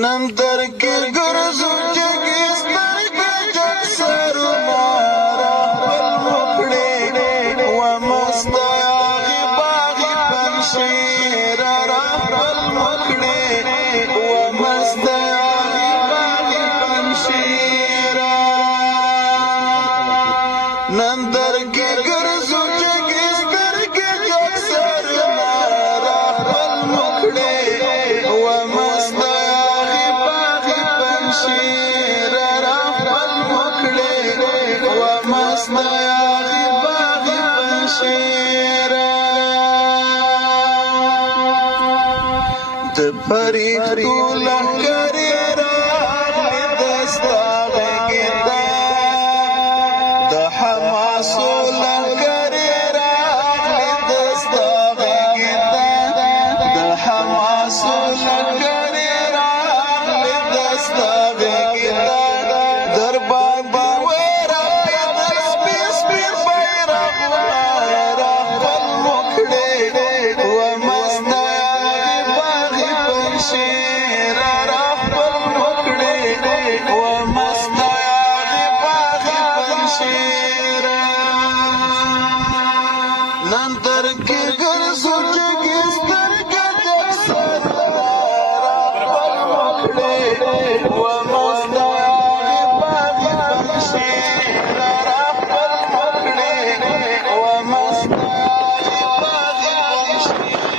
نندر کې ګرځو جګې سترګې جګ سرونه راخپل وکړې ومست یاغې باغې پنشیر راخپل وکړې ومست یاغې باغې پنشیر نندر کې ګرځو جګې سترګې جګ سرونه راخپل وکړې ومست شیر راخپل وکړې ومست یاغې باغې پنشیر د فرښتو لښکرې راغلې د ستا غېږې ته د حماسو لښکرې راغلې د ستا غېږې ته د حماسو لښکرې راغلې د ستا نندر کې ګرځو جګې سترګې جګ سرونه راخپل وکړې ومست یاغې باغې پنشیر راخپل وکړې ومست یاغې باغې پنشیر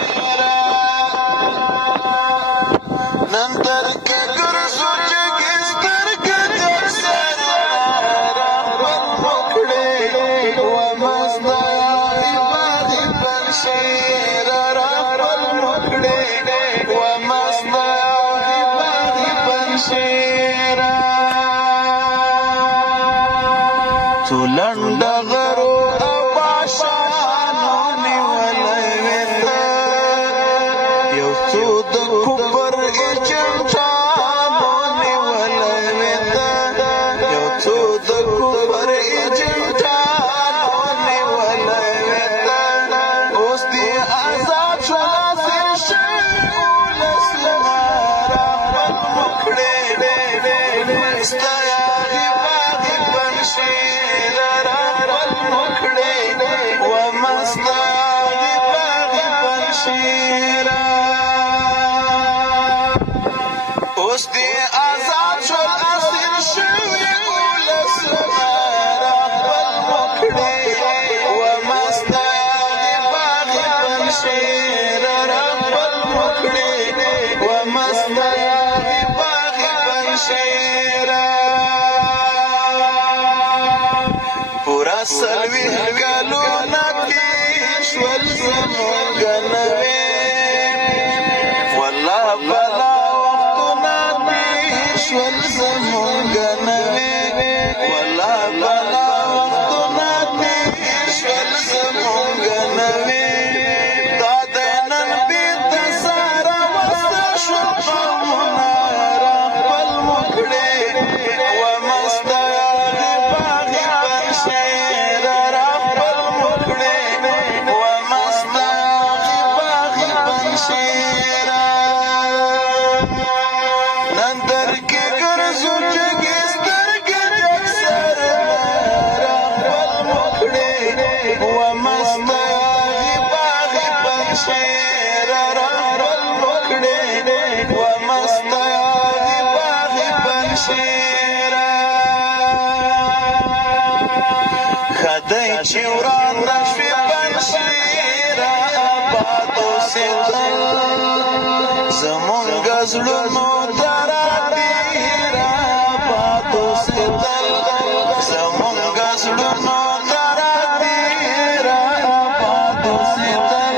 نندر کې ګرځو جګې سترګې جګ سرونه راخپل وکړې ومست شیر راخپل وکړې ومست یاغې باغې پنشیر څو لنډه غرو او باښانو نیولی وې ته یو څو د کفر ایجنټانو نیولی وې ته یو څو د کفر ایجنټانو نیولی وې ته اوس دې آزاد شول اسیر شوي ولسونه راخپل وکړې مست یاغې باغې پنشیر راخپل وکړې ومست یاغې باغې پنشیر اوس دې آزاد شول اسیر شوي ولسونه راخپل وکړې ومست شیر راخپل وکړې ومست یاغې باغې پنشیر پوره څلوېښت کلونه تېر شول زموږ نوې والله بلا وختونه تېر شول زموږ نوې والله بلا وختونه تېر شول زموږ نوې نندر کې ګرځو جګې سترګې جګ سرونه راخپل وکړې ومست یاغې باغې پنشیر راخپل وکړې ومست یاغې باغې پنشیر ښه دی چې ورانه شوې پنشیر آباد اوسېدل زمونږ زړونو ته راډېر آباد اوسېدل زمونږ زړونو ته راډېر آباد اوسېدل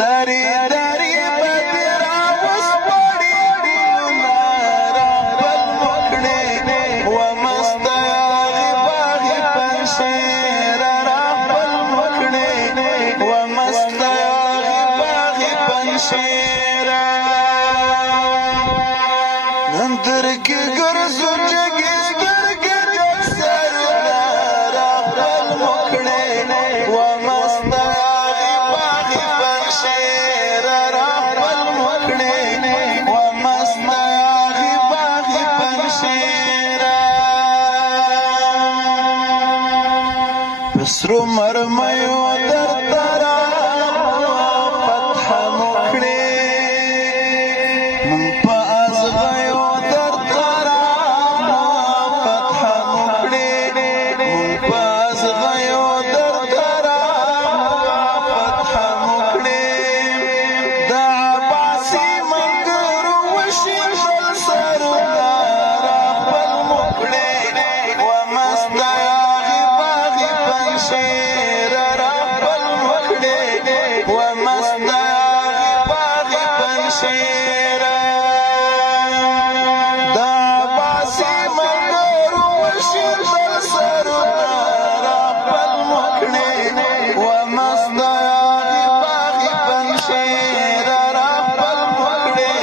درې درې به دې راوسپړي ګلونه راخپل وکړې ومست یاغې باغې پنشیر راخپل وکړې ومست یاغې باغې پنشیر نندر کې ګرځو جګې سترګې جګ سرونه راخپل وکړې ومست یاغې باغې پنشیر راخپل وکړې ومست سرو مرمیو در ترا فتح مکړې مونږ په ازغیو در ترا فتح مکړې مونږ په ازغیو در ترا فتح مکړې د عباسي منګرو وشیندل سرونه را خپل مکړې و مست شیر را خپل مکړې و مست باغ پنشیر د عباسي منګرو وشیندل سرونه را خپل مکړې و مست باغ پنشیر را خپل مکړې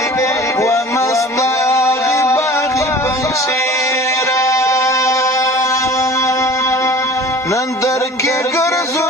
و مست باغ پنشیر نن در کې ګرځو